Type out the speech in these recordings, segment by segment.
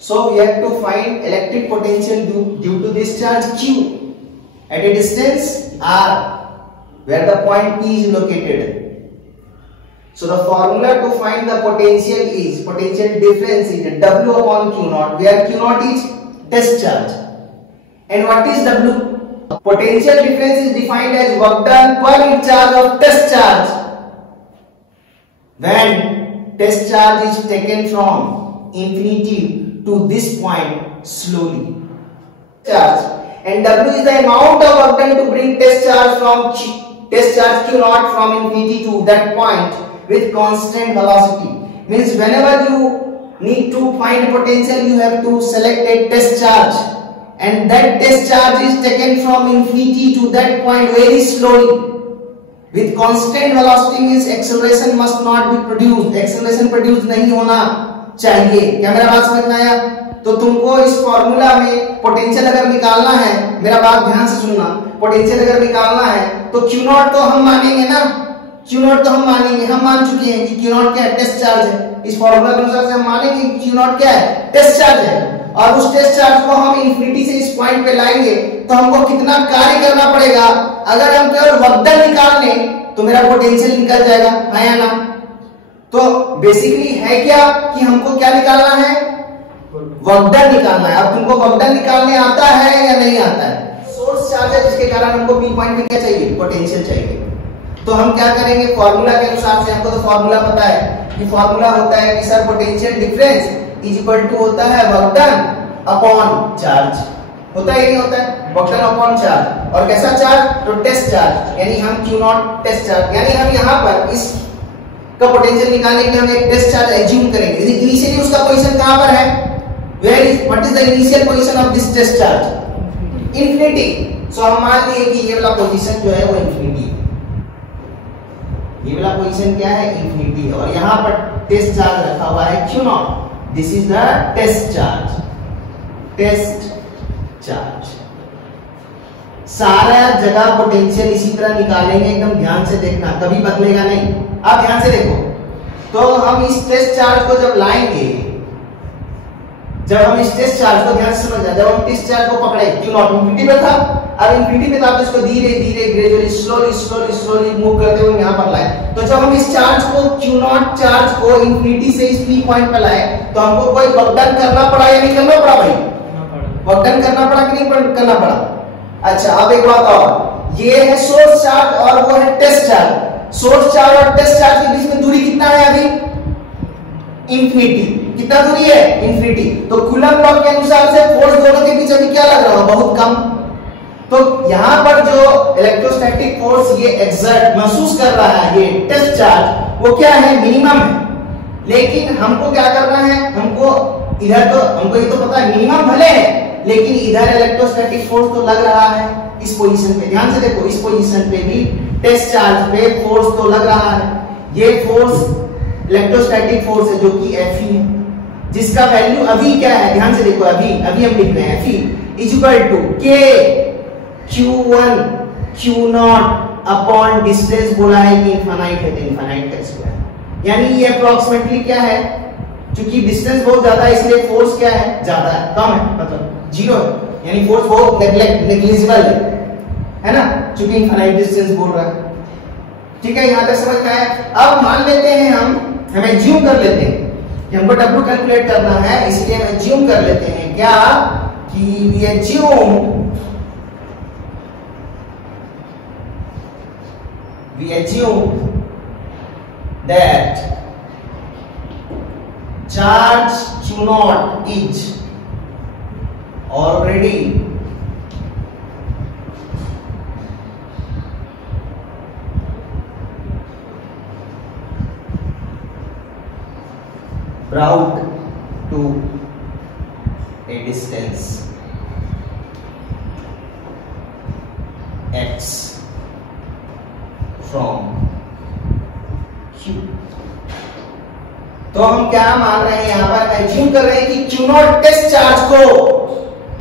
So we have to find electric potential due to this charge Q at a distance R, where the point P is located. So the formula to find the potential is, potential difference is W upon Q naught, where Q naught is test charge. And what is W? Potential difference is defined as work done per unit charge of test charge when test charge is taken from infinity to this point slowly. Charge, and W is the amount of work done to bring test charge Q naught from infinity to that point with constant velocity. Means whenever you need to find potential, you have to select a test charge, and that test charge is taken from infinity to that point very slowly with constant velocity. Means acceleration must not be produced, acceleration produced नहीं होना चाहिए। क्या मेरा बात समझ में आया? तो तुमको इस फॉर्मूला में पोटेंशियल अगर निकालना है, मेरा बात ध्यान से सुनना, पोटेंशियल अगर निकालना है तो Q नॉट तो हम मानेंगे ना, Q नॉट तो हम मानेंगे, हम मान चुके हैं कि Q नॉट क्या है, टेस्ट चार्ज है। इस फॉर्मूला के अनुसार से हम मानेंगे कि Q नॉट क्या है, टेस्ट चार्ज है, और उस टेस्ट चार्ज को हम इंफिनिटी से इस पॉइंट पे लाएंगे तो हमको कितना कार्य करना पड़ेगा। अगर हम केवल वर्क डन निकाल लें तो मेरा पोटेंशियल निकल जाएगा, है या ना? तो बेसिकली है क्या कि हमको क्या निकालना है, वर्क डन निकालना है। अब तुमको वर्क डन निकालने आता है या नहीं आता है? सोर्स चार्ज है जिसके कारण हमको पी पॉइंट पे क्या चाहिए, पोटेंशियल चाहिए। तो हम क्या करेंगे, फॉर्मूला के अनुसार से, हमको तो फॉर्मूला पता है कि फॉर्मूला होता है कि sir potential difference is equal to होता है वर्क डन अपॉन चार्ज, होता है नहीं होता है, वर्क डन अपॉन चार्ज। और कैसा चार्ज, तो टेस्ट चार्ज, यानी हम Q नॉट टेस्ट चार्ज, यानी हम यहाँ पर इस का पोटेंशियल निकालने के लिए हम एक टेस्ट चार्ज एज्यूम करेंगे। इनिशियली उसका पोजीशन कहां पर है, where is, what is the initial position of this test charge, infinity. So हम मान लिए कि ये वाला पोजीशन जो है वो इंफिनिटी है, ये वाला पोजीशन क्या है, इंफिनिटी है, और यहाँ पर टेस्ट चार्ज रखा हुआ है Q not, this is the test charge, test charge. सारा जगह पोटेंशियल इसी तरह निकालेंगे, एकदम ध्यान से देखना, कभी बदलेगा नहीं। आप ध्यान से देखो, तो हम इस टेस्ट चार्ज को जब लाएंगे, जब हम इस टेस्ट चार्ज को ध्यान से समझना, जब हम टेस्ट चार्ज को पकड़े, Q नॉट इंफिनिटी पे था, अब इंफिनिटी पे था, तो इसको धीरे धीरे ग्रेजुअली स्लोली मूव करते हुए यहाँ पर लाए। तो जब हम इस चार्ज को Q नॉट चार्ज को इंफिनिटी से इस P पॉइंट पर लाए, तो हमको कोई वर्क डन करना पड़ा या नहीं करना पड़ा भाई? वर्क डन करना पड़ा कि नहीं करना पड़ा? अच्छा, अब एक बात और, ये है सोर्स चार्ज और वो है टेस्ट चार्ज। सोर्स चार्ज और टेस्ट चार्ज के बीच में दूरी कितना है अभी? इंफिनिटी। कितना दूरी है? इंफिनिटी। तो कूलम लॉ के अनुसार से फोर्स दोनों के बीच अभी क्या लग रहा है? बहुत कम। तो यहाँ पर जो इलेक्ट्रोस्टैटिक फोर्स ये एक्सर्ट महसूस कर रहा है, ये टेस्ट चार्ज, वो क्या है? मिनिमम है। लेकिन हमको क्या करना है, हमको इधर, तो हमको ये तो पता है मिनिमम भले है, लेकिन इधर इलेक्ट्रोस्टैटिक फोर्स तो लग रहा है इस पोजीशन पे। ध्यान से देखो, इस पोजीशन पे भी टेस्ट चार्ज पे फोर्स तो लग रहा है। ये फोर्स इलेक्ट्रोस्टैटिक फोर्स है जो कि Fe है, जिसका वैल्यू अभी क्या है, ध्यान से देखो, अभी हम लिख रहे हैं Fe is equal to K Q1 Q not upon distance, बोला है कि इनफाइनाइट है तो इनफाइनाइट का स्क्वायर, यानी ये अप्रोक्सीमेटली क्या है, क्योंकि डिस्टेंस बहुत ज्यादा है इसलिए फोर्स क्या है, ज्यादा है, कम है, मतलब जीरो है, यानी फोर्स बहुत नेग्लिजिबल है ना, क्योंकि इनफाइनाइट डिस्टेंस बोल रहा है। ठीक है, यहां तक समझ में आया। अब मान लेते हैं हम एज्यूम कर लेते हैं कि हमको W कैलकुलेट करना है, इसलिए हम एज्यूम कर लेते हैं क्या कि we assume that charge Q naught is already brought to a distance x from Q। तो हम क्या मान रहे हैं, यहां पर एज्यूम कर रहे हैं कि Q नॉट टेस्ट चार्ज को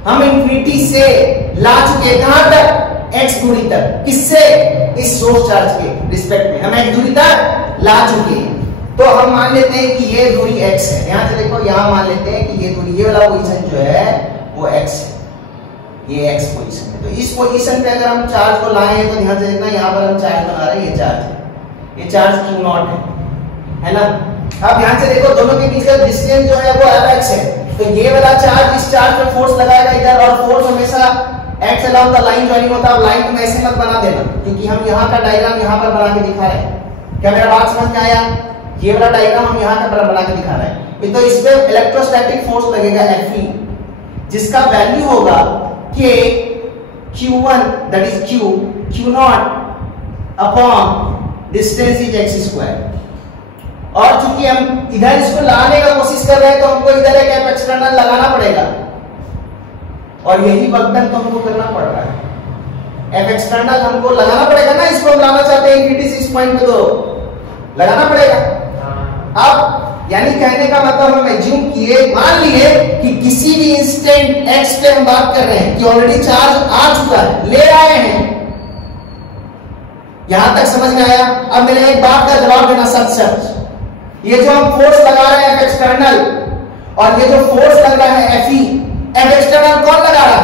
हम इंफिनिटी से ला चुके, कहां तक, x दूरी तक। किससे? इस सोर्स चार्ज के रिस्पेक्ट में हम x दूरी तक ला चुके हैं। तो हम मान लेते हैं कि ये दूरी x है। यहां से देखो, यहां मान लेते हैं कि ये दूरी, ये वाला पोजीशन जो है वो x है, ये x पोजीशन है। तो इस पोजीशन पे अगर हम चार्ज को लाए हैं तो ध्यान से देखना, यहां पर हम चार्ज बना रहे हैं, ये चार्ज है, ये चार्ज q0 है ना। अब ध्यान से देखो, दोनों के बीच का डिस्टेंस जो है वो fx है। तो ये वाला चार्ज इस चार्ज पे फोर्स लगाएगा इधर, और फोर्स हमेशा x along the line joining होता है। लाइन को ऐसे मत बना देना, क्योंकि हम यहाँ का डायग्राम यहाँ पर बना के दिखा रहे हैं। क्या मेरा बात समझ में आया? ये वाला डायग्राम हम यहाँ का बना के दिखा रहे हैं। तो इस पे इलेक्ट्रोस्टैटिक फोर्स लगेगा Fe, जिसका वैल्यू होगा K Q1 that is Q Q0 upon distance is x square. और चूंकि हम इधर इसको लाने का कोशिश कर रहे हैं तो हमको इधर एक F एक्सटर्नल लगाना पड़ेगा, और यही वर्कडन तो हमको करना पड़ रहा है। F एक्सटर्नल हमको लगाना पड़ेगा ना, इसको हम लाना चाहते हैं इंफिनिटी से इस पॉइंट पे, तो लगाना पड़ेगा। अब यानी कहने का मतलब हम एज्यूम किए, मान लिए कि किसी भी इंस्टेंट x पे हम बात कर रहे हैं कि ऑलरेडी चार्ज आ चुका है, ले आए हैं। यहां तक समझ में आया? अब मेरे एक बात का जवाब देना सच सच। ये जो हम फोर्स लगा रहे हैं F एक्सटर्नल, और ये जो फोर्स लग रहा है Fe, F एक्सटर्नल कौन लगा रहा है?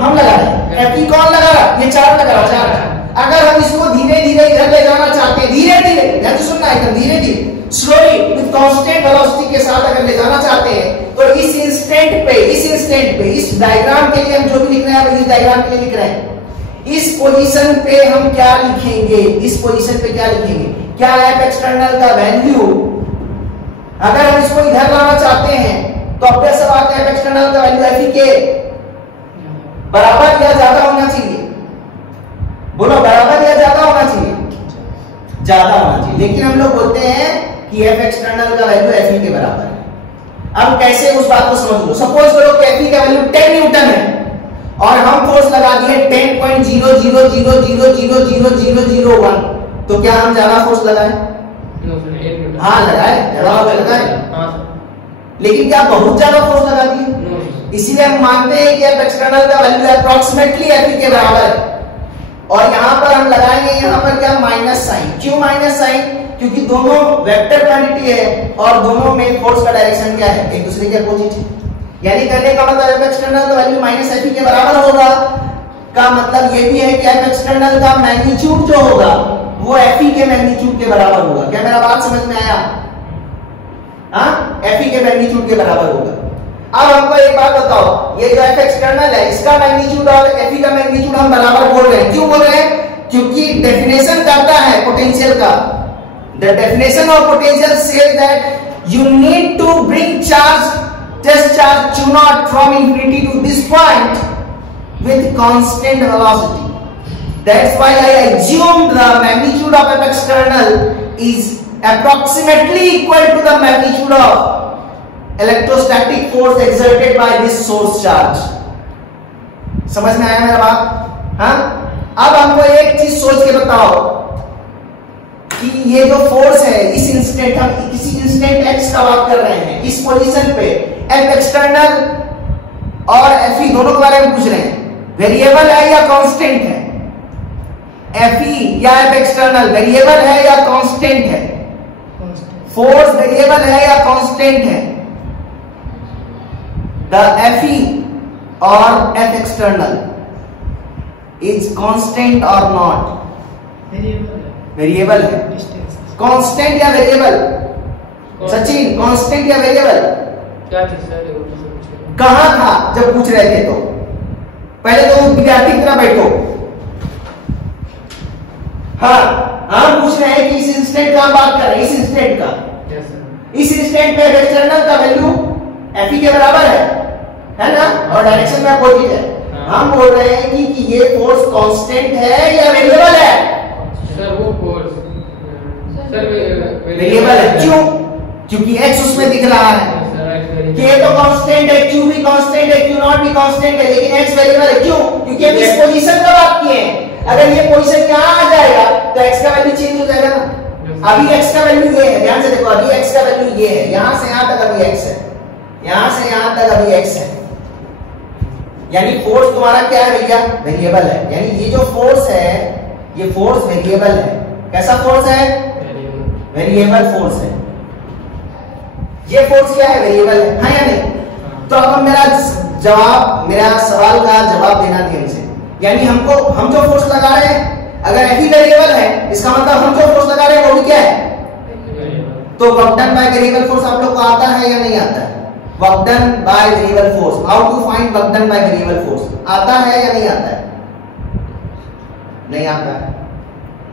हम लगा रहे हैं। Fe कौन लगा रहा है? ये चार्ज लगा रहा है, चार्ज। अगर हम इसको धीरे धीरे इधर ले जाना चाहते हैं, धीरे धीरे, ध्यान से सुनना, एकदम धीरे धीरे, स्लोली विद कांस्टेंट वेलोसिटी के साथ अगर ले जाना चाहते हैं, तो इस इंस्टेंट पे इस डायग्राम के लिए हम जो भी लिख रहे हैं, इस डायग्राम के लिए लिख रहे हैं, इस पोजीशन पे हम क्या लिखेंगे? इस पोजीशन पे क्या लिखेंगे? क्या F एक्सटर्नल का वैल्यू, अगर हम इसको इधर लाना चाहते हैं तो अपने सब आते हैं F एक्सटर्नल का वैल्यू Fe के बराबर या ज्यादा होना चाहिए? बोलो, बराबर या ज्यादा होना चाहिए? ज्यादा होना चाहिए। लेकिन हम लोग बोलते हैं कि F एक्सटर्नल का वैल्यू Fe के बराबर है। अब कैसे, उस बात को समझ लो। सपोज करो कि Fe का वैल्यू 10 न्यूटन है और हम फोर्स लगा दिए 10.00000001, तो क्या हम ज्यादा फोर्स लगाए? हाँ लगाए, ज्यादा लगाए। लेकिन क्या बहुत ज्यादा फोर्स लगा दिए? इसीलिए हम मानते हैं कि F एक्सटर्नल का वैल्यू अप्रोक्सीमेटली Fe के बराबर है। और यहां पर हम लगाएंगे, यहां पर क्या? Minus sign. क्यों माइनस साइन? क्योंकि दोनों वेक्टर क्वांटिटी है और दोनों में फोर्स का डायरेक्शन क्या है? एक दूसरे के अपोजिट है। यानी कहने का मतलब F एक्सटर्नल का वैल्यू माइनस Fe के बराबर होगा। का मतलब ये भी है कि F एक्सटर्नल का मैग्नीट्यूड जो होगा वो Fe के मैग्नीट्यूड के बराबर होगा। क्या मेरा बात समझ में आया? Fe के मैग्नीट्यूड के बराबर होगा। अब हमको एक बात बताओ, ये जो F एक्सटर्नल है, इसका मैग्नीट्यूड और Fe का मैग्नीट्यूड हम बराबर बोल रहे हैं। क्यों बोल रहे हैं? क्योंकि डेफिनेशन करता है पोटेंशियल का। The definition of potential says that you need to bring charge, test charge Q0 from infinity to this point with constant velocity. That's why I assumed the magnitude of F external is approximately equal to the magnitude of electrostatic force exerted by this source charge. समझ में आया मेरा बात? हाँ? अब हमको एक चीज सोच के बताओ कि ये जो फोर्स है, इस इंस्टेंट, हम किसी इंस्टेंट x का बात कर रहे हैं, इस पोजीशन पे F एक्सटर्नल और Fe दोनों के बारे में पूछ रहे हैं। वेरिएबल है या कांस्टेंट है? Fe या F एक्सटर्नल वेरिएबल है या कांस्टेंट है? फोर्स वेरिएबल है या कांस्टेंट है? द Fe और F एक्सटर्नल इज कांस्टेंट और नॉट? वेरिएबल है। कांस्टेंट या वेरिएबल? सचिन, कांस्टेंट या वेरिएबल? क्या चीज सर? कहां था जब पूछ रहे थे? तो पहले तो विद्यार्थी की तरह बैठो। हाँ, हम पूछ रहे हैं कि इस इंस्टेंट का बात कर रहे हैं, इस इंस्टेंट का। इस इंस्टेंट पे एक्सटर्नल का वैल्यू Fe के बराबर है ना? और डायरेक्शन में अपोजिट है। हम बोल रहे हैं कि ये फोर्स कांस्टेंट है या वेरिएबल है? सर वो फोर्स सर वेरिएबल है। क्यों? क्योंकि x उसमें दिख रहा है। K तो कांस्टेंट है, Q भी कांस्टेंट है, Q0 भी कांस्टेंट है, लेकिन x वेरिएबल है। क्यों? क्योंकि हम इस पोजीशन का बात किए हैं। अगर ये पोजीशन यहां आ जाएगा तो x का वैल्यू चेंज हो जाएगा ना। अभी x का वैल्यू ये है, ध्यान से देखो, अभी x का वैल्यू ये है, यहां से यहां तक अभी x है, यहां से यहां तक अभी x है। यानी फोर्स तुम्हारा क्या है भैया? वेरिएबल है। यानी ये जो फोर्स है, ये फोर्स वेरिएबल है। कैसा फोर्स है? वेरिएबल फोर्स है। ये फोर्स क्या है, वेरिएबल है या नहीं। तो अब मेरा सवाल का जवाब देना ध्यान से, यानी हम जो फोर्स लगा रहे हैं, अगर F वेरिएबल है, इसका मतलब हम जो फोर्स लगा रहे हैं वो भी क्या है, तो work done by variable force आप लोग को आता है या नहीं आता है? Work done by variable force, how to find work done by variable force, आता है या नहीं आता है? नहीं आता है,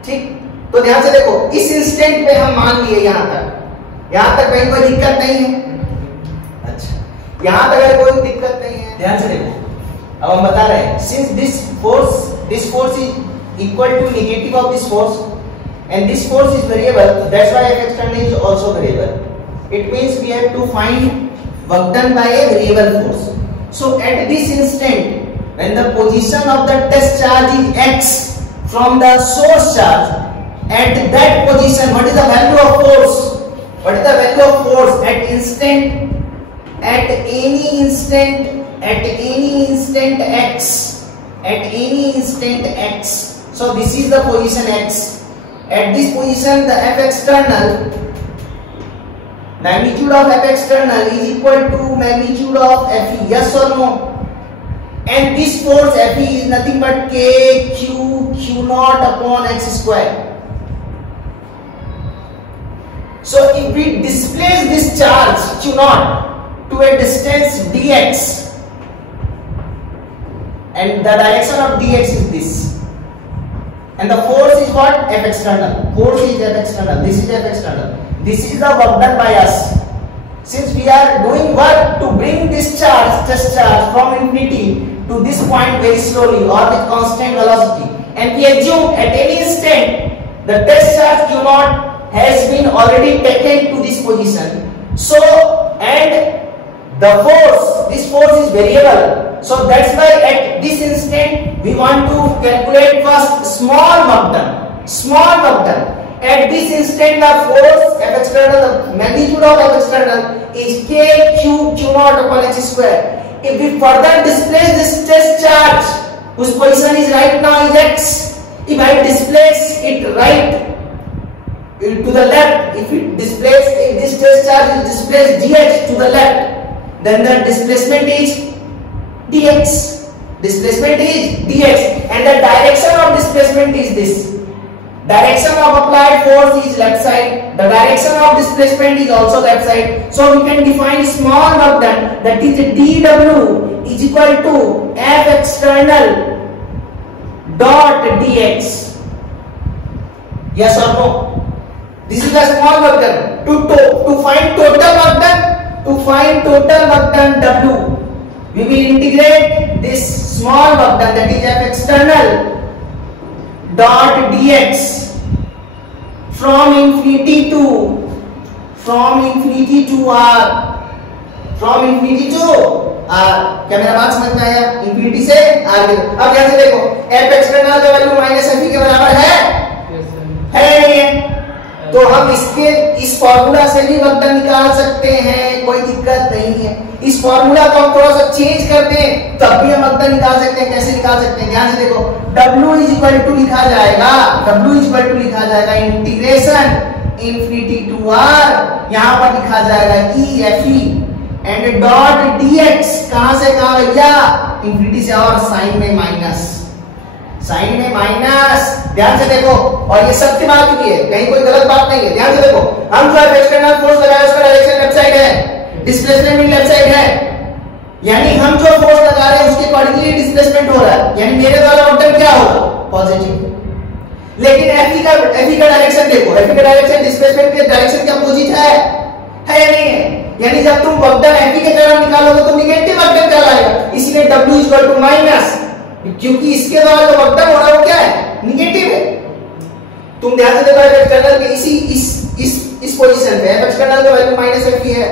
ठीक। तो ध्यान से देखो, इस इंस्टेंट पे हम मान लिए यहां तक कहीं कोई दिक्कत नहीं है। अच्छा, यहां तक अगर कोई दिक्कत नहीं है, ध्यान से देखो, अब हम बता रहे हैं, since this force is equal to negative of this force and this force is variable, that's why F external is also variable. It means we have to find work done by a variable force. So at this instant, when the position of the test charge is x from the source charge, at that position, what is the value of force? What is the value of force at instant, at any instant x, at any instant x. So this is the position x. At this position, the F external, magnitude of F external is equal to magnitude of Fe, yes or no? And this force Fe is nothing but K Q naught upon x square. So if we displace this charge Q naught to a distance dx, and the direction of dx is this, and the force is what? F external. Force is F external. This is F external. This is the work done by us. Since we are doing work to bring this test charge from infinity to this point very slowly or with constant velocity, and we assume at any instant the test charge Q naught has been already taken to this position. So, and the force, this force is variable. So that's why at this instant we want to calculate first small work done. At this instant the force F external, the magnitude of F external is K Q naught upon x square. If we further displace this test charge, whose position is right now is x, if I displace it right to the left, if this test charge is displaced dx to the left, then the displacement is dx. Displacement is dx, and the direction of displacement is this. Direction of applied force is left side. The direction of displacement is also left side. So we can define small work done, that is dw is equal to F external dot dx. Yes or no? This is the small work done. To find total work done, w, we will integrate this small work done, that is F external dot dx from infinity to r. क्या मेरा बात समझ में आया? Infinity से r। अब यहां से देखो, F external का वैल्यू माइनस Fe के बराबर है नहीं है? तो हम इस फॉर्मूला से भी वर्क डन निकाल सकते हैं, कोई दिक्कत नहीं है। इस फॉर्मूला को हम थोड़ा सा चेंज कर दें तब भी हम वर्क डन निकाल सकते हैं। कैसे निकाल सकते हैं? ध्यान से देखो, W इज इक्वल टू लिखा जाएगा इंटीग्रेशन इंफिनिटी टू r, यहां पर लिखा जाएगा E Fe, and dot dx कहां से कहां भैया? इंफिनिटी से, और साइन में माइनस। ध्यान से देखो, और ये सत्य बात भी है, कहीं कोई गलत बात नहीं है। ध्यान से देखो, हम जो एक्सटर्नल फोर्स लगाया उसका डायरेक्शन लेफ्ट साइड है, डिस्प्लेसमेंट भी लेफ्ट साइड है, यानी हम जो फोर्स लगा रहे हैं उसके अकॉर्डिंगली डिस्प्लेसमेंट हो रहा है, यानी मेरे द्वारा वर्क डन क्या होगा? पॉजिटिव। लेकिन Fe का डायरेक्शन देखो, Fe का डायरेक्शन डिस्प्लेसमेंट के डायरेक्शन के अपोजिट है या नहीं है? यानी जब तुम वर्क डन Fe के तरफ निकालोगे तो नेगेटिव वर्क डन कहलाएगा, इसलिए W इक्वल टू माइनस, क्योंकि इसके द्वारा जो वर्क डन हो रहा है वो क्या है? नेगेटिव है। तुम ध्यान से देखो, F एक्सटर्नल के इस पोजीशन पे F एक्सटर्नल का वैल्यू माइनस Fe है।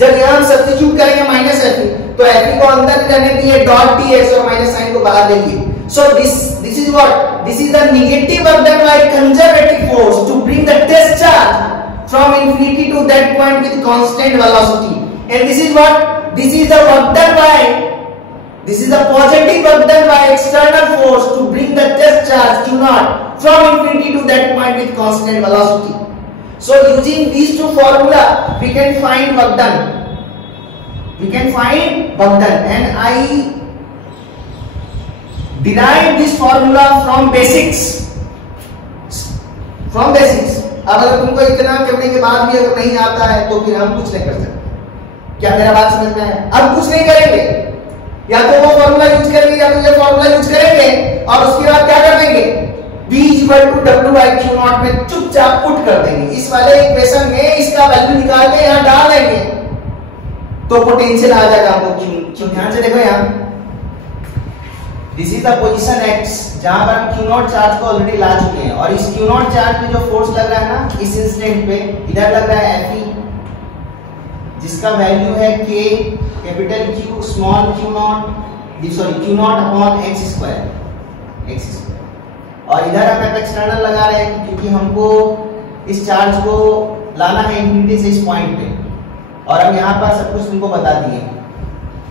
जब यहां हम सब्स्टिट्यूट करेंगे माइनस Fe, तो Fe को अंदर रहने दिए, डॉट dx और माइनस साइन को बाहर लेंगे। So this is what? This is the negative work done by conservative force to bring the test charge from infinity to that point with constant velocity. And this is what? This is the work done by, this is the positive work done by external force to bring the test charge Q naught from infinity to that point with constant velocity. So using these two formula we can find work done. We can find work done, and I derived this formula from basics. From basics. अब अगर तुमको इतना करने के बाद भी अगर नहीं आता है तो फिर हम कुछ नहीं कर सकते। क्या मेरा बात समझ में आया? अब कुछ नहीं करेंगे, या तो वो फॉर्मूला यूज करेंगे या तो ये फॉर्मूला यूज करेंगे, और उसके बाद क्या कर देंगे, V = W/Q0 में चुपचाप पुट कर देंगे। इस वाले इक्वेशन में इसका वैल्यू निकाल के यहाँ डाल देंगे तो पोटेंशियल आ जाएगा आपको। क्यों? ध्यान से देखो यहाँ, this is the position x जहां पर हम Q0 चार्ज को ऑलरेडी ला चुके हैं, और इस Q0 चार्ज में जो फोर्स लग रहा है ना इस इंस्टेंट पे, इधर लग रहा है Fe जिसका वैल्यू है K capital Q small Q0/x², और इधर हम F एक्सटर्नल लगा रहे हैं क्योंकि हमको इस चार्ज को लाना है इन्फिनिटी से इस पॉइंट पे, और हम यहाँ पर सब कुछ तुमको बता दिए।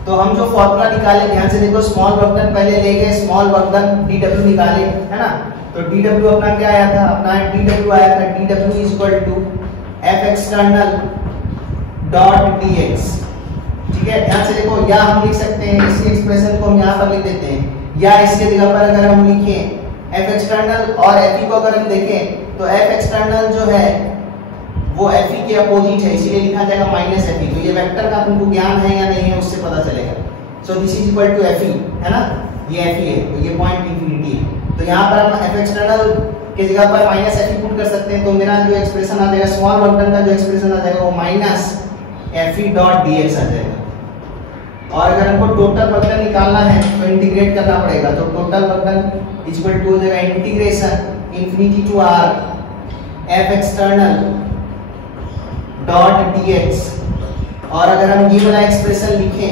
तो हम जो फॉर्मूला निकाले, ध्यान से देखो, स्मॉल वर्क डन पहले ले गए, स्मॉल वर्क डन dw निकाले, है ना। तो dw अपना क्या आया था, अपना dw आया था dw = F external dot dx। ठीक है, ध्यान से देखो, या हम लिख सकते हैं इसी एक्सप्रेशन को हम यहाँ पर लिख देते हैं, या इसके जगह पर अगर हम लिखें F एक्सटर्नल और Fe को अगर हम देखें तो F एक्सटर्नल जो है वो Fe के अपोजिट है, इसीलिए लिखा जाएगा -Fe। तो ये वेक्टर का तुमको ज्ञान है या नहीं है उससे पता चलेगा। So this is equal to Fe, है ना, ये Fe है, तो ये पॉइंट इन्फिनिटी है। तो यहाँ पर हम F एक्सटर्नल के जगह पर -Fe पुट कर सकते हैं, तो मेरा जो एक्सप्रेशन आ जाएगा, स्मॉल वर्क डन का जो एक्सप्रेशन आ जाएगा वो -Fe डॉट dx आ जाएगा। और अगर हमको टोटल वर्क डन निकालना है तो इंटीग्रेट करना पड़ेगा, तो total work done equal to हो जाएगा integration infinity to r F external dot dx। और अगर हम ये वाला एक्सप्रेशन लिखें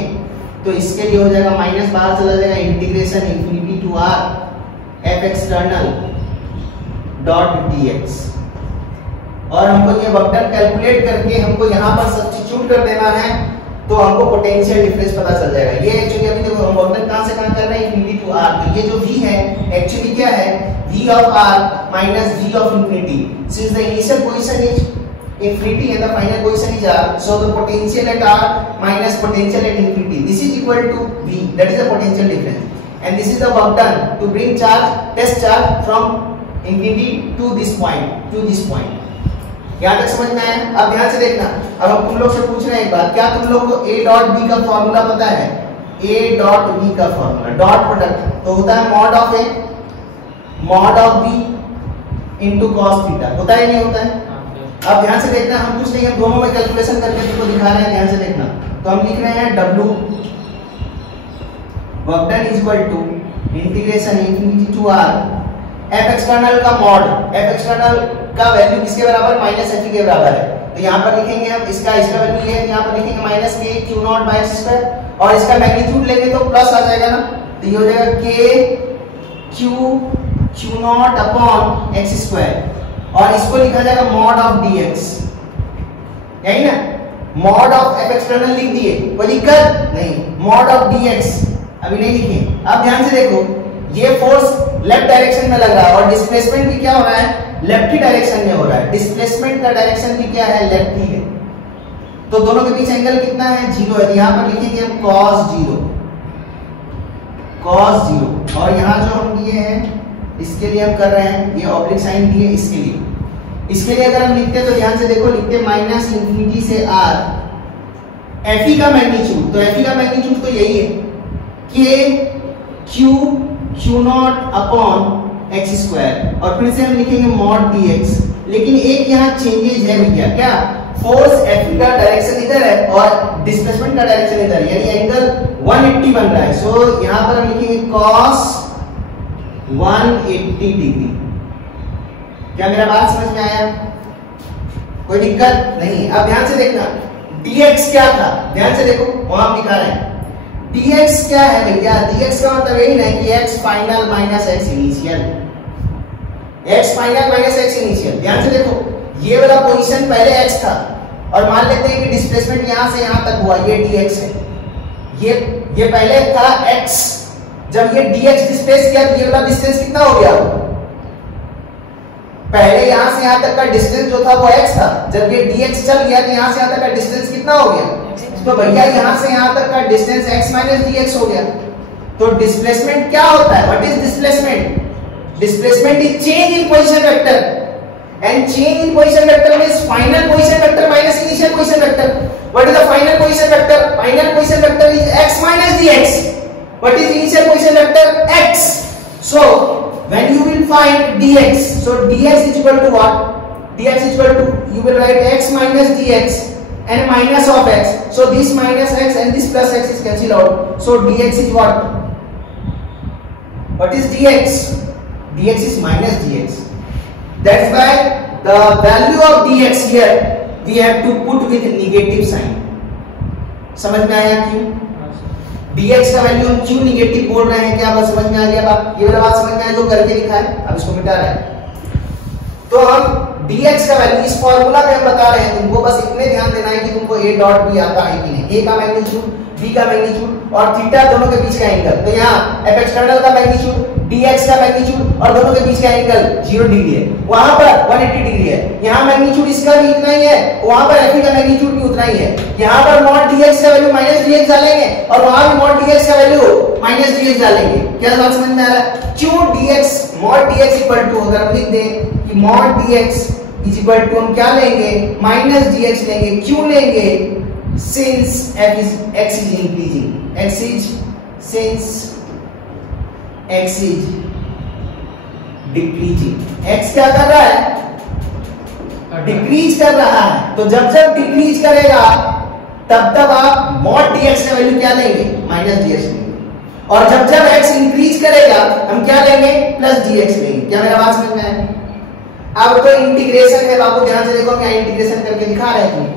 तो इसके लिए हो जाएगा माइनस बाहर चला जाएगा, integration infinity to r F external dot dx। और हमको ये वर्क डन कैलकुलेट करके हमको यहाँ पर सब्स्टिट्यूट कर देना है, तो हमको पोटेंशियल डिफरेंस पता चल जाएगा। ये एक्चुअली अभी देखो हम वर्क डन कहां से कहां कर रहे हैं, इन्फिनिटी टू r। तो ये जो v है एक्चुअली क्या है, v of r minus v of infinity, since the initial position is infinity and the final position is r, so the potential at r minus potential at infinity, this is equal to v, that is the potential difference, and this is the work done to bring charge, test charge from infinity to this point। यहाँ तक समझ में आया? अब ध्यान से देखना, अब हम तुम लोग से पूछ रहे हैं एक बात, क्या तुम लोग को A डॉट B का फॉर्मूला पता है? A डॉट B का फॉर्मूला, डॉट प्रोडक्ट तो होता है mod of A mod of B into cos theta, होता है नहीं होता है? अब ध्यान से देखना, हम कुछ नहीं, हम दोनों में कैलकुलेशन करके तुमको दिखा रहे हैं, ध्यान से देखना। तो हम लिख रहे हैं W work done equal to integration infinity to r F external का मॉड, F एक्सटर्नल का वैल्यू किसके बराबर, -Fe के बराबर है। तो यहाँ पर लिखेंगे हम इसका वैल्यू ये है, यहाँ पर लिखेंगे -K Q0/x², और इसका मैग्नीट्यूड लेंगे तो प्लस आ जाएगा ना, तो ये हो जाएगा K Q0/x², और इसको लिखा जाएगा मॉड ऑफ dx, यही ना, मॉड ऑफ F एक्सटर्नल लिख दिए, कोई दिक्कत नहीं, मॉड ऑफ dx अभी नहीं लिखे। अब ध्यान से देखो, ये फोर्स लेफ्ट डायरेक्शन में लग रहा है और डिस्प्लेसमेंट भी क्या हो रहा है, लेफ्ट ही डायरेक्शन में हो रहा है, डिस्प्लेसमेंट का डायरेक्शन भी क्या है, लेफ्ट ही है। तो दोनों के बीच एंगल कितना है, 0 है, तो यहाँ पर लिखेंगे हम cos 0, और यहाँ जो हम दिए हैं इसके लिए हम कर रहे हैं, ये ऑब्लिक साइन दिए इसके लिए अगर हम लिखते हैं तो ध्यान से देखो, लिखते -इन्फिनिटी से r Fe का मैग्नीट्यूड, तो Fe का मैग्नीट्यूड तो यही है K Q0/x², और फिर से हम लिखेंगे मॉड dx। लेकिन एक यहाँ चेंजेस है भैया, क्या, फोर्स Fe का डायरेक्शन इधर है और डिस्प्लेसमेंट का डायरेक्शन इधर है, यानी एंगल 180 बन रहा है। सो यहाँ पर हम लिखेंगे cos 180 डिग्री। क्या मेरा बात समझ में आया? कोई दिक्कत नहीं। अब ध्यान से देखना, dx क्या था, ध्यान से देखो, वहां हम दिखा रहे हैं dx क्या है भैया, dx का मतलब यही नहीं कि x final minus x initial, x final minus x initial. ध्यान से देखो, ये वाला पोजीशन पहले x था, और मान लेते हैं कि डिस्प्लेसमेंट यहां से यहां तक हुआ, ये dx है, ये पहले था x, जब ये dx डिस्प्लेस किया तो ये वाला डिस्टेंस कितना हो गया, पहले यहां से यहां तक का डिस्टेंस जो था वो x था, जब ये dx चल गया तो यहां से यहां तक का डिस्टेंस कितना हो गया? तो भैया यहां से यहां तक का डिस्टेंस x माइनस dx हो गया। तो डिस्प्लेसमेंट क्या होता है? What is displacement? Displacement is change in position vector, and change in position vector means final position vector minus initial position vector. What is the final position vector? Final position vector is x minus dx. What is initial position vector? X. So when you will find dx, so dx is equal to what? Dx is equal to, you will write x minus dx and minus of x. So this minus x and this plus x is cancelled out. So dx is what? What is dx? Dx is minus dx. That's why the value of dx here we have to put with negative sign. समझ में आया क्यों? dx का value हम क्यों negative बोल रहे हैं? क्या बात समझ में आ गया? बात ये वाला बात समझ में आया जो करके लिखा है, अब इसको मिटा रहे हैं। तो हम dx का वैल्यू इस फार्मूला में हम बता रहे हैं, तुमको बस इतने ध्यान देना है कि तुमको a डॉट b आता है कि नहीं, a का मैग्नीट्यूड, b का मैग्नीट्यूड और थीटा दोनों के बीच का एंगल। तो यहाँ f एक्सटर्नल का मैग्नीट्यूड, dx का मैग्नीट्यूड और दोनों के बीच का एंगल 0 डिग्री है, वहां पर 180 डिग्री है। यहाँ मैग्नीट्यूड इसका भी इतना ही है, वहां पर f का मैग्नीट्यूड भी उतना ही है। यहाँ पर मॉड dx का वैल्यू माइनस dx डालेंगे और वहां भी मॉड dx का वैल्यू माइनस dx डालेंगे। क्या बात समझ में आ रहा है? क्यों dx mod dx equal to, अगर हम लिख दें कि mod dx is equal to, हम क्या लेंगे? माइनस dx लेंगे। क्यों लेंगे? since x is increasing, since x is decreasing, x क्या कर रहा है? डिक्रीज कर रहा है। तो जब जब डिक्रीज करेगा तब तब आप मॉड dx का वैल्यू क्या लेंगे? माइनस dx लेंगे। और जब जब x इंक्रीज करेगा हम क्या लेंगे? प्लस dx लेंगे। क्या मेरा बात समझ में आया? अब तो इंटीग्रेशन है बाबू, ध्यान से देखो, क्या इंटीग्रेशन करके दिखा रहे हैं।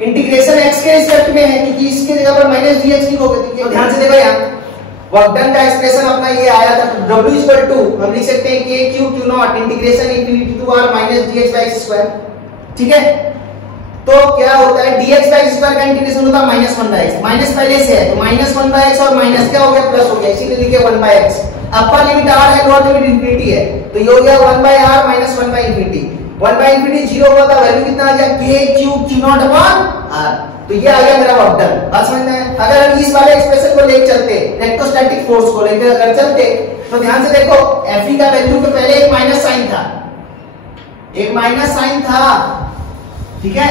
इंटीग्रेशन x के रिस्पेक्ट में है क्योंकि इसके जगह पर माइनस dx लिखोगे। ध्यान से देखो यहाँ वर्क डन का एक्सप्रेशन अपना ये आया था, w इक्वल टू हम लिख सकते हैं k q q naught integration infinity to r minus dx by x square. ठीक है, तो क्या होता है? dx बाय x स्क्वायर का इंटीग्रेशन होता है माइनस 1 बाय x, माइनस पहले से है तो माइनस 1 बाय x और माइनस क्या हो गया? प्लस हो गया, इसीलिए लिखे 1 by x। Upper limit r है, लोअर लिमिट इंफिनिटी है, तो ये हो गया 1 by r minus 1 by infinity. 1 by infinity 0 हुआ था, वैल्यू कितना आ गया? k q q not upon r। तो ये आ गया मेरा वर्क डन। बात समझ में आया? अगर हम इस वाले एक्सप्रेशन को लेकर चलते, इलेक्ट्रोस्टैटिक फोर्स को लेकर अगर चलते, तो ध्यान से देखो Fe का वैल्यू के पहले एक माइनस साइन था, एक माइनस साइन था, ठीक है,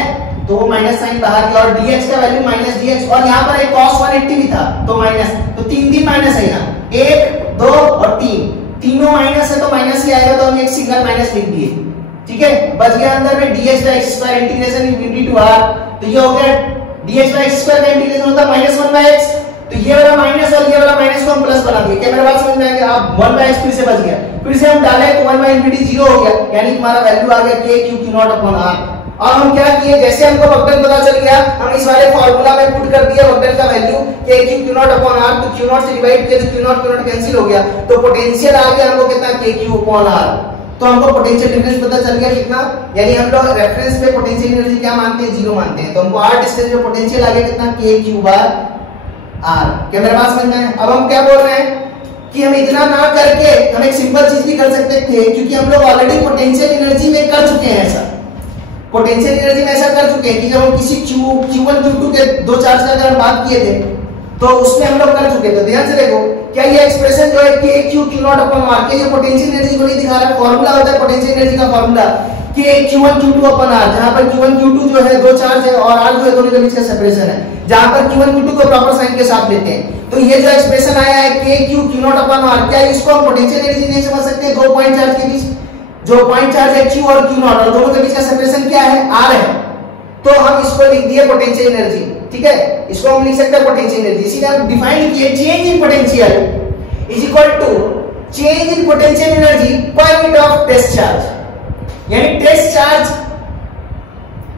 तो वो माइनस साइन बाहर गया और dx का वैल्यू माइनस dx और यहाँ पर एक cos 180 भी था, तो माइनस, तो तीन माइनस है यहाँ, 1 2 और 3, तीनों माइनस है तो माइनस ही आएगा, तो हम एक सिंगल माइनस लिख दिए। ठीक है, बच गया अंदर में dx by x square integration infinity to r। तो ये हो गया dx बाय x स्क्वायर का इंटीग्रेशन होता है माइनस 1 बाय x। तो ये वाला माइनस और ये वाला माइनस को हम प्लस बना दिए। क्या मेरा बात समझ में आ गया? अब 1 बाय x फिर से बच गया, फिर से हम डाले तो 1 बाय इंफिनिटी 0 हो गया, यानी तुम्हारा वैल्यू आ गया k q q not upon r। और हम क्या किए? जैसे हमको वर्क डन पता चल गया, हम इस वाले फार्मूला में पुट कर दिया वर्क डन का value k q q not upon r। तो q नॉट से डिवाइड किया तो q नॉट कैंसिल हो गया, तो पोटेंशियल आ गया हमको कितना? k q upon r। तो हमको पोटेंशियल डिफरेंस पता चल गया कितना, यानी हम लोग रेफरेंस पे पोटेंशियल एनर्जी क्या मानते हैं? 0 मानते हैं। तो हमको r डिस्टेंस में पोटेंशियल आ गया कितना? k q बार r। क्या मेरा बात समझ में आया? अब हम क्या बोल रहे हैं कि हम इतना ना करके हम एक सिंपल चीज भी कर सकते थे, क्योंकि हम लोग ऑलरेडी पोटेंशियल एनर्जी में कर चुके हैं ऐसा। पोटेंशियल एनर्जी में ऐसा कर चुके हैं कि जब हम किसी q1 q2 के दो चार्ज का अगर हम बात किए थे तो उसमें हम लोग कर चुके थे। ध्यान से देखो, क्या ये एक्सप्रेशन जो है k q q not upon r, के ये पोटेंशियल एनर्जी को नहीं दिखा रहा है, फार्मूला होता है पोटेंशियल एनर्जी का formula k q1 q2 upon r, जहां पर q1 q2 जो है दो चार्ज है और r जो है दोनों के बीच का सेपरेशन है, जहां पर q1 q2 को प्रॉपर साइन के साथ लेते हैं। तो ये जो एक्सप्रेशन आया है k q q not upon r, क्या इसको हम पोटेंशियल एनर्जी नहीं समझ सकते? दो पॉइंट चार्ज के बीच जो पॉइंट चार्ज है q और q नॉट, और दोनों के बीच का सेपरेशन क्या है? r है। तो हम इसको लिख दिए पोटेंशियल एनर्जी। ठीक है, इसको हम लिख सकते हैं पोटेंशियल एनर्जी। इसीलिए हम डिफाइन किए change in potential is equal to change in potential energy per unit of test charge, यानी टेस्ट चार्ज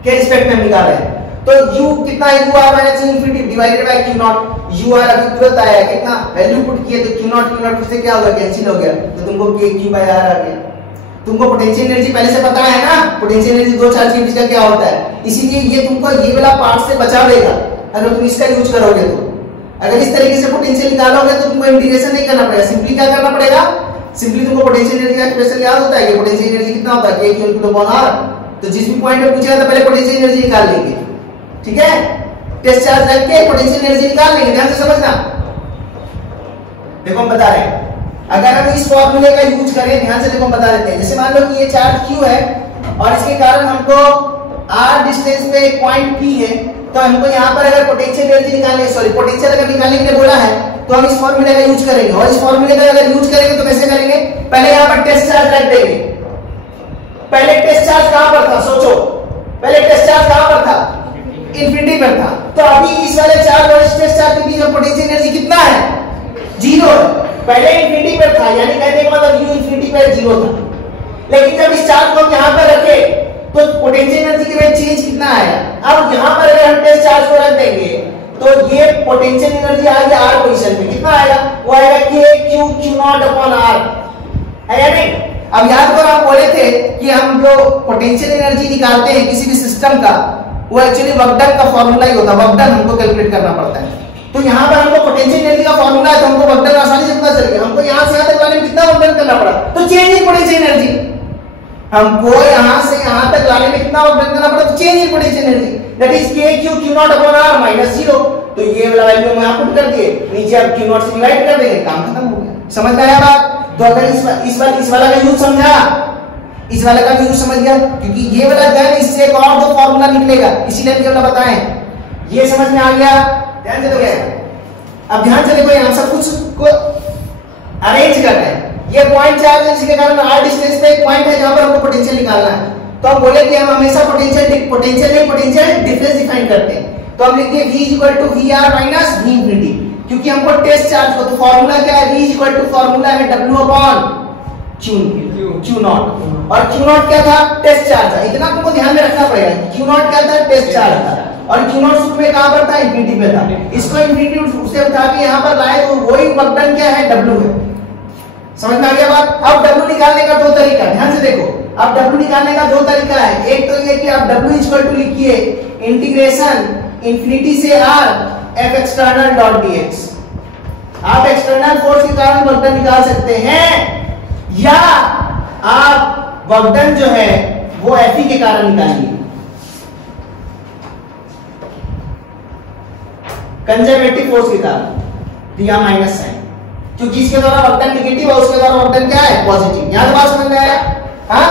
के रिस्पेक्ट में हम निकाल रहे हैं। तो u कितना है? u r minus infinity divided by q not. u r अभी तुरंत आया है, कितना वैल्यू पुट किए तो q नॉट फिर से क्या होगा? कैंसिल हो गया, तो तुमको k q बाय r आ गया। तुमको पोटेंशियल एनर्जी पहले से पता है ना, पोटेंशियल एनर्जी दो चार्ज के बीच का क्या होता है, इसीलिए ये तुमको ये वाला पार्ट से बचा देगा अगर तुम इसका यूज करोगे। तो अगर इस तरीके से पोटेंशियल निकालोगे तो तुमको इंटीग्रेशन नहीं करना पड़ेगा, सिंपली क्या करना पड़ेगा? सिंपली तुमको पोटेंशियल एनर्जी का एक्सप्रेशन याद होता है कि पोटेंशियल एनर्जी कितना होता है k q × r। तो जिस भी पॉइंट पे पूछेगा तो पहले पोटेंशियल एनर्जी निकाल लेंगे, ठीक है। टेस्ट चार्ज रख के पोटेंशियल एनर्जी निकाल लेंगे, ध्यान से समझना। देखो हम बता रहे हैं, अगर हम इस फॉर्मूले का यूज करें, ध्यान से देखो हम बता देते हैं। जैसे मान लो कि ये चार्ज q है और इसके कारण हमको r डिस्टेंस पे एक पॉइंट p है, तो हमको यहाँ पर अगर पोटेंशियल एनर्जी निकालने, सॉरी पोटेंशियल अगर निकालने के लिए बोला है तो हम इस फॉर्मूले का यूज करेंगे। और इस फॉर्मूले का अगर यूज करेंगे तो कैसे करेंगे, पहले यहाँ पर टेस्ट चार्ज रख देंगे। पहले टेस्ट चार्ज कहां पर था, सोचो, पहले टेस्ट चार्ज कहां पर था, इंफिनिटी पर था। तो अभी इस वाले चार्ज और इस टेस्ट चार्ज के बीच में पोटेंशियल एनर्जी कितना है, 0 है। पहले इंफिनिटी पर था, यानी कहने का मतलब u इंफिनिटी पर 0 था। लेकिन जब इस चार्ज को हम यहां पर रखे तो पोटेंशियल एनर्जी के में चेंज कितना आएगा। अब यहां पर अगर हम टेस्ट चार्ज को रख देंगे तो ये पोटेंशियल एनर्जी आ गया r पोजीशन पे, कितना आएगा, वो आएगा k q q0/r, है या नहीं। अब याद करो आप बोले थे कि हम जो पोटेंशियल एनर्जी निकालते हैं किसी भी सिस्टम का, वो एक्चुअली वर्क डन का फार्मूला ही होता है, वर्क डन हमको कैलकुलेट करना पड़ता है। तो यहाँ पर हमको पोटेंशियल एनर्जी का फार्मूला है, तो हमको वर्क डन आसानी से पता चल गया। हमको यहाँ से यहाँ तक लाने में कितना वर्क डन करना पड़ा, तो चेंज इन पोटेंशियल एनर्जी। हमको यहाँ से यहाँ तक लाने में कितना वर्क डन करना पड़ा, तो change in potential energy, that is k q q0/r - 0। तो ये वाला वैल्यू हम यहाँ पुट कर दिए, नीचे अब q0 से डिवाइड कर देंगे, काम खत्म हो गया। समझ में आया बात। तो अगर इस वाला का यूज समझा, इस वाले का यूज समझ गया, क्योंकि ये वाला जो है इससे एक और दो फार्मूला निकलेगा, इसीलिए हम ये बताएं। ये समझ में आ गया, ध्यान से देखो। अब ध्यान से देखो, यहाँ सब कुछ को अरेंज करना है। ये पॉइंट चार्ज है जिसके कारण r डिस्टेंस पे एक पॉइंट है जहां पर हमको पोटेंशियल निकालना है। तो हम बोले कि हम हमेशा पोटेंशियल डिफरेंस डिफाइन करते हैं। तो हम लिखते हैं v = vr - v इंफिनिटी, क्योंकि हमको टेस्ट चार्ज को, तो फार्मूला क्या है, v = फार्मूला है w/q0। और q0 क्या था, टेस्ट चार्ज था। इतना तुमको ध्यान में रखना पड़ेगा, q0 क्या था, टेस्ट चार्ज था। और q0 शुरू में कहां पर था, इंफिनिटी पे था। इसको इंफिनिटी से उठा के यहां पर लाए तो वही वर्क डन क्या है, w है। समझ में आ गया बात। अब w निकालने का दो तरीका, ध्यान से देखो। अब w निकालने का दो तरीका है। एक तो ये कि आप w = लिखिए इंटीग्रेशन इंफिनिटी से r f external dx। आप एक्सटर्नल फोर्स के कारण वर्क डन निकाल सकते हैं, या आप वर्क डन जो है वो Fe के कारण निकालिए, कंजर्वेटिव फोर्स के कारण, दिया माइनस साइन, क्योंकि इसके द्वारा वर्क डन नेगेटिव और उसके द्वारा वर्क डन क्या है, पॉजिटिव। यहां बात समझ में आया। हाँ,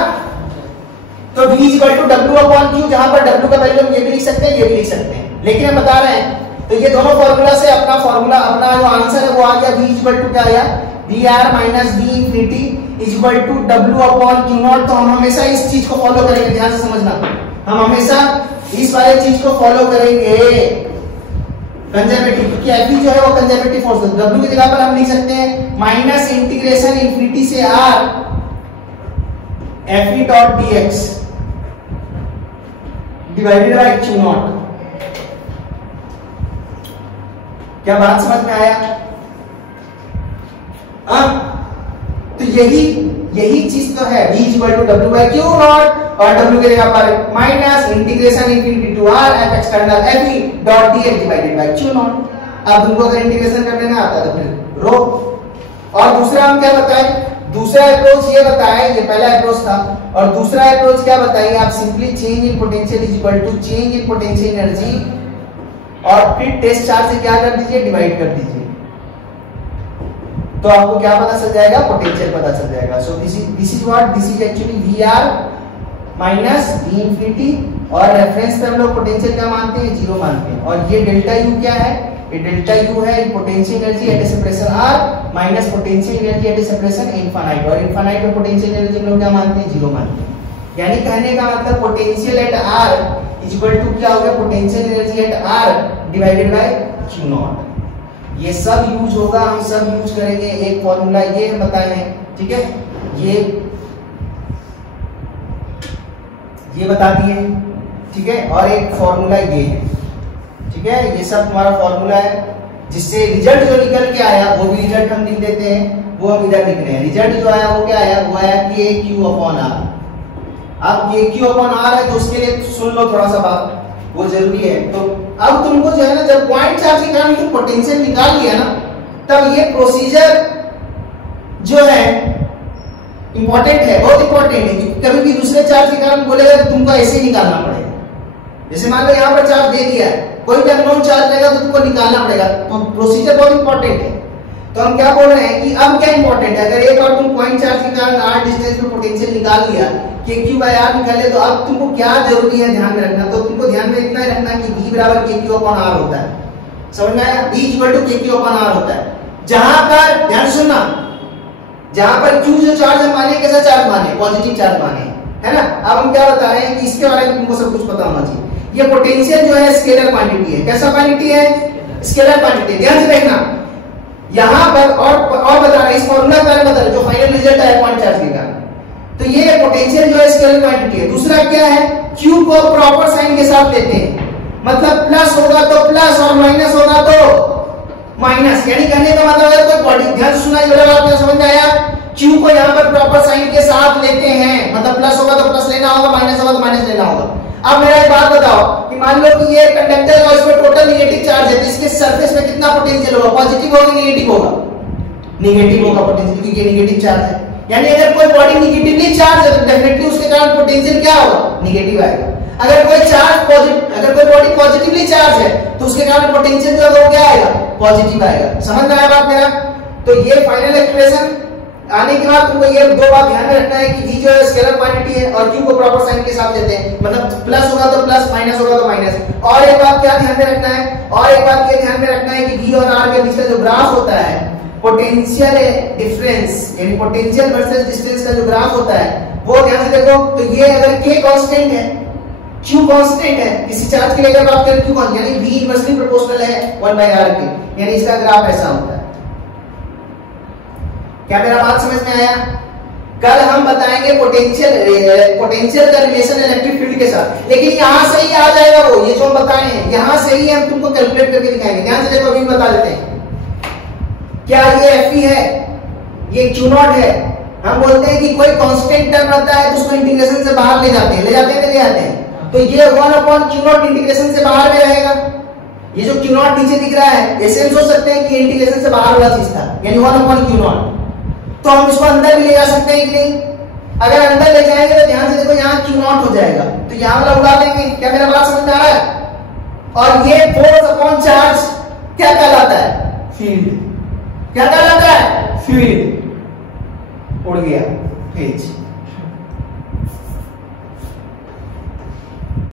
तो v = w/q, जहां पर w का वैल्यू हम ये भी लिख सकते हैं, ये भी लिख सकते हैं, लेकिन हम बता रहे हैं तो ये दोनों फार्मूला से अपना फार्मूला, अपना जो आंसर है वो आ गया, v = क्या आया, vr - v इंफिनिटी = w/q0। तो हम हमेशा इस चीज को फॉलो करेंगे, ध्यान से समझना, हम हमेशा इस वाले चीज को फॉलो करेंगे, कंजर्वेटिव, क्योंकि Fe जो है वो कंजर्वेटिव फोर्स है। w की जगह पर हम लिख सकते हैं माइनस इंटीग्रेशन इंफिनिटी से r Fe.dx divided by q0। क्या बात समझ में आया। तो यही चीज तो है, v = w/q0 और w की जगह पर minus integration infinity to r f external Fe.dx divided by q0। अब तुमको अगर इंटीग्रेशन कर देना आता है तो फिर रो। और दूसरा हम क्या बताएं, दूसरा अप्रोच ये बताएं, ये पहला अप्रोच था, और दूसरा अप्रोच क्या बताएंगे आप, simply change in potential = change in potential energy, और फिर टेस्ट चार्ज से क्या कर दीजिए, डिवाइड कर दीजिए। तो आपको क्या पता चल जाएगा, पोटेंशियल पता चल जाएगा। सो this is what, this is actually vr - v infinity, और रेफरेंस पे हम लोग पोटेंशियल क्या मानते हैं, 0 मानते हैं। और ये डेल्टा u क्या है, ये डेल्टा u है potential energy at A separation r minus potential energy at A separation infinite, और इनफाइनाइट में पोटेंशियल एनर्जी हम लोग क्या मानते हैं, 0 मानते हैं। यानी कहने का मतलब पोटेंशियल एट r = क्या हो गया, potential energy at r divided by q0। ये सब यूज होगा, हम सब यूज करेंगे। एक फॉर्मूला ये बताए हैं, ठीक है, ये बता दिए, ठीक है, और एक फॉर्मूला ये है, ठीक है। ये सब तुम्हारा फॉर्मूला है, जिससे रिजल्ट जो निकल के आया वो भी रिजल्ट हम लिख देते हैं, वो हम इधर लिख रहे हैं। रिजल्ट जो आया वो क्या आया, वो आया kq/r। अब kq/r है तो उसके लिए सुन लो थोड़ा सा बात, वो जरूरी है। तो अब तुमको जो है ना, जब पॉइंट चार्ज के कारण तुम पोटेंशियल निकाल लिया ना, तब ये प्रोसीजर जो है इंपॉर्टेंट है, बहुत इंपॉर्टेंट है, क्योंकि कभी भी दूसरे चार्ज के कारण बोलेगा तो तुमको ऐसे ही निकालना पड़ेगा। जैसे मान लो यहाँ पर चार्ज दे दिया है, कोई भी अननोन चार्ज रहेगा तो तुमको निकालना पड़ेगा, तो प्रोसीजर बहुत इंपॉर्टेंट है। तो हम क्या बोल रहे हैं कि अब क्या इंपॉर्टेंट है, अगर एक बार तुम पॉइंट चार्ज के कारण r डिस्टेंस में पोटेंशियल निकाल लिया kq बाय r निकाल लिया, तो अब तुमको क्या जरूरी है ध्यान में रखना, तो तुमको ध्यान में इतना ही रखना कि v बराबर kq अपॉन r होता है। समझ में आया? v equal to kq upon r होता है। जहां पर ध्यान सुनना, जहां पर q जो चार्ज हम माने, कैसा चार्ज माने, पॉजिटिव चार्ज माने, है ना। अब हम क्या बता रहे हैं कि इसके बारे में तुमको सब कुछ पता होना चाहिए। ये पोटेंशियल जो है स्केलर क्वांटिटी है। कैसा क्वांटिटी है? Scalar quantity. ध्यान से देखना यहां पर, और बता रहे हैं इस फॉर्मूला के बारे में बता रहे, जो फाइनल रिजल्ट आया पॉइंट चार्ज के कारण। तो ये पोटेंशियल जो है स्केलर क्वांटिटी है। दूसरा क्या है, q को प्रॉपर साइन के साथ लेते हैं, मतलब प्लस होगा तो प्लस और माइनस होगा तो माइनस, यानी कहने का मतलब है कोई बॉडी, ध्यान सुना, ये वाला आपने समझ में आया। q को यहां पर प्रॉपर साइन के साथ लेते हैं, मतलब प्लस होगा तो प्लस लेना होगा, माइनस होगा तो माइनस लेना होगा। अब मेरा एक बात बताओ कि मान लो कि ये कंडक्टर है और इसमें टोटल नेगेटिव चार्ज है, तो इसके सरफेस में कितना पोटेंशियल होगा, पॉजिटिव होगा नेगेटिव होगा? नेगेटिव होगा पोटेंशियल, क्योंकि ये नेगेटिव चार्ज है। यानी अगर कोई बॉडी नेगेटिवली चार्ज है तो डेफिनेटली उसके कारण पोटेंशियल क्या होगा, नेगेटिव आएगा। अगर कोई चार्ज पॉजिटिव, अगर कोई बॉडी पॉजिटिवली चार्ज है तो उसके कारण पोटेंशियल जो है वो क्या आएगा, पॉजिटिव आएगा। समझ में आया बात मेरा? तो ये फाइनल एक्सप्रेशन आने के बाद तुमको ये दो बात ध्यान में रखना है कि v जो है स्केलर क्वांटिटी है और q को प्रॉपर साइन के साथ लेते हैं, मतलब प्लस होगा तो प्लस, माइनस होगा तो माइनस। और एक बात क्या ध्यान में रखना है, और एक बात ये ध्यान में रखना है कि v और r के बीच का जो ग्राफ होता है, पोटेंशियल डिफरेंस यानी पोटेंशियल वर्सेस डिस्टेंस का जो ग्राफ होता है, वो ध्यान से देखो। तो ये अगर k कांस्टेंट है, q कांस्टेंट है, किसी चार्ज के लिए अगर बात करें q कांस्टेंट, यानी v इनवर्सली प्रोपोर्शनल है 1/r के, यानी इसका ग्राफ ऐसा होता है। क्या मेरा बात समझ में आया? कल हम बताएंगे पोटेंशियल का रिलेशन इलेक्ट्रिक फील्ड के साथ, लेकिन यहां से ही आ जाएगा वो, ये जो हम बताए हैं यहां से ही हम तुमको कैलकुलेट करके दिखाएंगे। ध्यान से देखो, अभी बता देते हैं। क्या ये Fe है, ये Q0 है। हम बोलते हैं कि कोई कांस्टेंट टर्म रहता है तो उसको इंटीग्रेशन से बाहर ले जाते हैं, ले जाते हैं, तो ये 1/Q0 इंटीग्रेशन से बाहर में रहेगा। ये जो Q0 नीचे दिख रहा है, ऐसे सोच सकते हैं कि इंटीग्रेशन से बाहर वाला चीज था, यानी 1/Q0। तो हम इसको अंदर भी ले जा सकते हैं कि नहीं? अगर अंदर ले जाएंगे तो ध्यान से देखो यहाँ Q0 हो जाएगा, तो यहाँ वाला उड़ा देंगे। क्या मेरा बात समझ में आ रहा है? और ये फोर्स अपॉन चार्ज क्या कहलाता है? फील्ड। क्या कहलाता है? फील्ड। उड़ गया पेज।